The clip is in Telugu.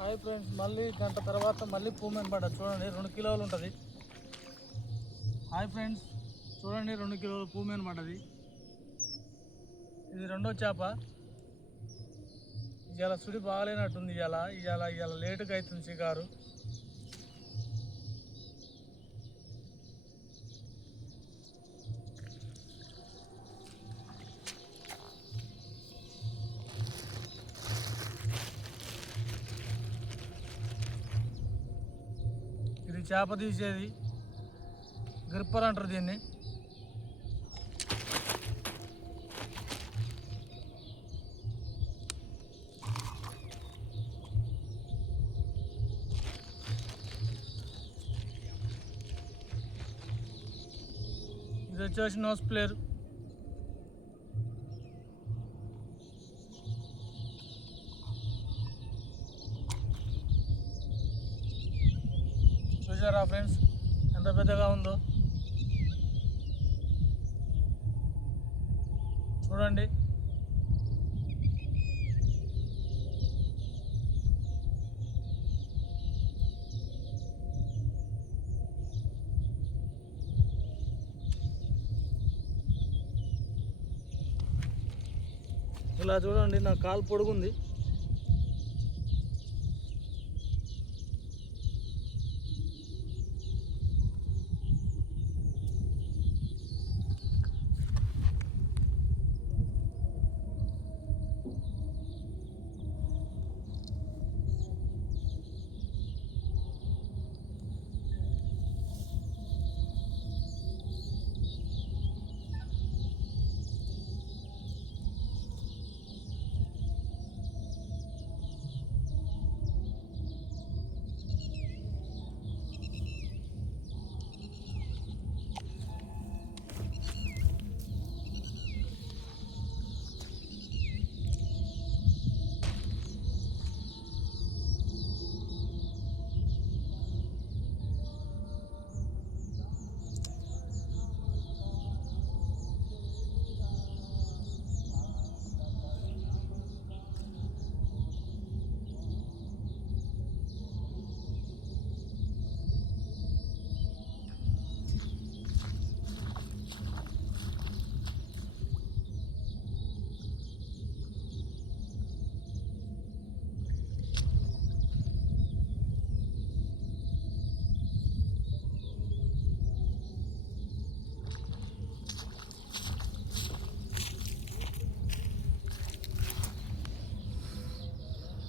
హాయ్ ఫ్రెండ్స్, మళ్ళీ గంట తర్వాత మళ్ళీ పూమెన్ పడ్డ చూడండి, 2 కిలోలు ఉంటుంది. హాయ్ ఫ్రెండ్స్, చూడండి 2 కిలోలు పూమెన్ పడ్డది. ఇది రెండో చేప. ఇవాళ సుడి బాగాలేనట్టుంది. ఇవాళ లేటుగా అవుతుంది షికారు. ఇది చేప తీసేది గ్రిప్పర్ అంటారు దీన్ని. ఇది వచ్చేసి నోస్ ప్లేయర్. చూసారా ఫ్రెండ్స్ ఎంత పెద్దగా ఉందో? చూడండి. ఇలా చూడండి, నా కాలు పొడుగుంది.